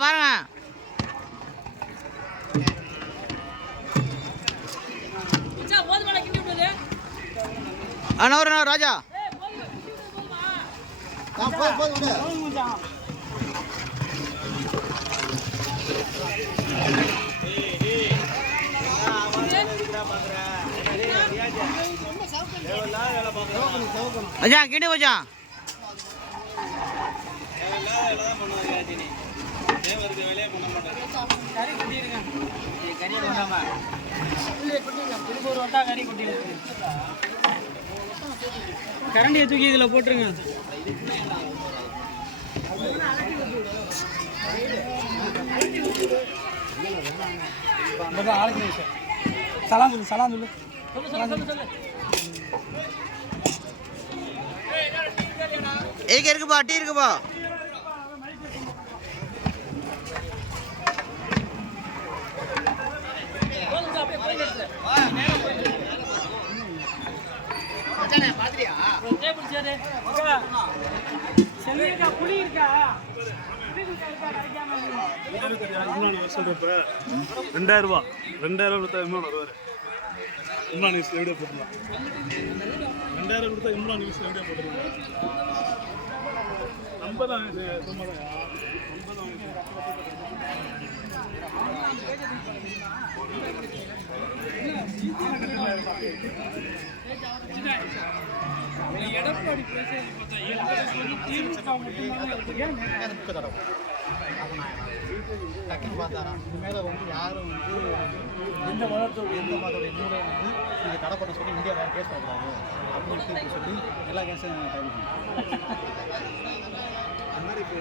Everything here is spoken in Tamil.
பாருங்க அண்ணா ராஜா மச்சான் கிட்ட மச்சான் கரண்டியை தூக்கி இதில் போட்டுருங்க. சலாம் சொல்லு சலாம் சொல்லு. இருக்குப்பா டீ இருக்குப்பா. புளி இருக்கா 2000 ரூபா 2000 கொடுத்தா இம்ரான் வருவார். இம்ரான் நியூஸ்ல வீடியோ போட்டுடலாம். 2000 கொடுத்தா இம்ரான் நியூஸ்ல வீடியோ போட்டுடலாம். 50 தான் சும்மாதான் 50 எடப்பாடி பேசுறது பார்த்தா இனிமேல வந்து யாரும் வந்து எந்த மதத்தோடைய மூலம் வந்து நீங்கள் தடை பண்ண சொல்லி இந்தியா வேறு கேஸ் பண்ணுறாங்க அப்படின்னு சொல்லி எல்லா கேஸும் அந்த மாதிரி இப்போ